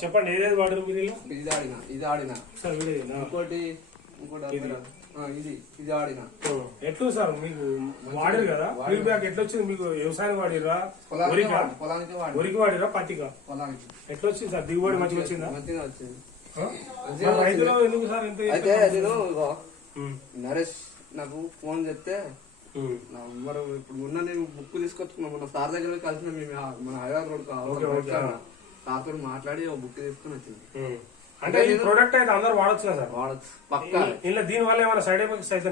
చెప్పండి ఏదేది వాడరు మీరు? ఇది ఆడినా ఇంకోటి ఇది ఆడినా. ఎట్లు సార్ మీకు వాడిరు కదా, ఫీడ్బ్యాక్ ఎట్లా వచ్చింది మీకు? వ్యవసాయం వాడిరా, వరికి వాడిరా, పత్తికా? ఎట్లా వచ్చింది సార్? దిగుబడి మంచిగా వచ్చిందా? మంచిగా వచ్చింది. రైతులు ఎందుకు సార్ ఎంత? అయితే నేను నరేష్ నాకు ఫోన్ చెప్తే మరి ఇప్పుడు ఉన్న నేను బుక్ తీసుకొచ్చుకున్నా, మన సార్ దగ్గర కలిసిన మేము మన హైదరాబాద్ రోడ్ సార్తో మాట్లాడి బుక్ తీసుకుని వచ్చింది. అంటే ఈ ప్రోడక్ట్ అయితే అందరూ వాడచ్చు కదా సార్? వాడచ్చు పక్కా. ఇలా దీని వల్ల ఏమైనా సైడ్ ఎఫెక్ట్స్ అయితే?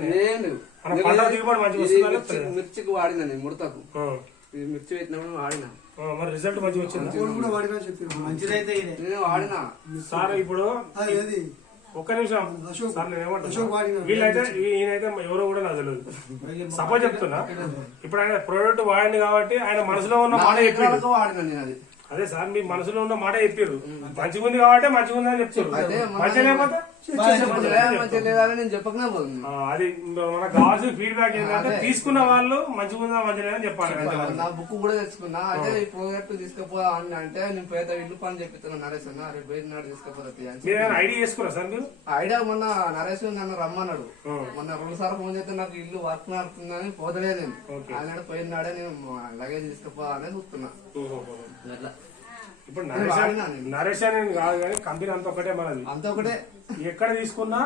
మిర్చికి వాడినా నేను ముడతకు మిర్చి పెట్టినప్పుడు వాడినా. మరి రిజల్ట్ మంచిగా వచ్చింది. నేను వాడినా సార్. ఇప్పుడు ఒక్క నిమిషం సార్, నేను ఏమంటాను, వీళ్ళైతే ఈయనైతే ఎవరో కూడా నాకు తెలియదు. సపోజ్ చెప్తున్నా, ఇప్పుడు ఆయన ప్రోడక్ట్ వాడింది కాబట్టి ఆయన మనసులో ఉన్న మాట చెప్పాడు. వాడినా నేను అది. అదే సార్, మీ మనసులో ఉన్న మాట చెప్పారు. మంచిగా ఉంది కాబట్టి మంచిగా ఉందని చెప్తారు. మంచిగా లేకపోతే నేను చెప్పకనే పోతుంది. అది మనకు కావాల్సిన ఫీడ్బ్యాక్ ఏంటంటే తీసుకున్న వాళ్ళు మంచిగా ఉందా మంచిగా లేదని చెప్పాలి. నా బుక్ కూడా తెచ్చుకున్నా. అదే ఈ ప్రోడక్ట్ తీసుకుపోదా అంటే నేను పేద ఇల్లు పని చెప్తాను నరేష్ అన్న, రేపు బయట నాడు తీసుకుపోతా. ఐడియా చేసుకున్నా సార్ మీరు? ఐడియా మొన్న నరేష్ నన్ను రమ్మన్నాడు. మొన్న 2 సార్లు ఫోన్ చేస్తే నాకు ఇల్లు వర్క్ నడుతుందని పోతలేదు నేను. ఆయన పోయినాడే నేను లగేజ్ తీసుకుపోదా అనేది చూస్తున్నా. ఇప్పుడు నరేష్ అని కాదు కానీ కంపెనీ అంత ఒకటే మనది, అంత ఒకటే. ఎక్కడ తీసుకున్నా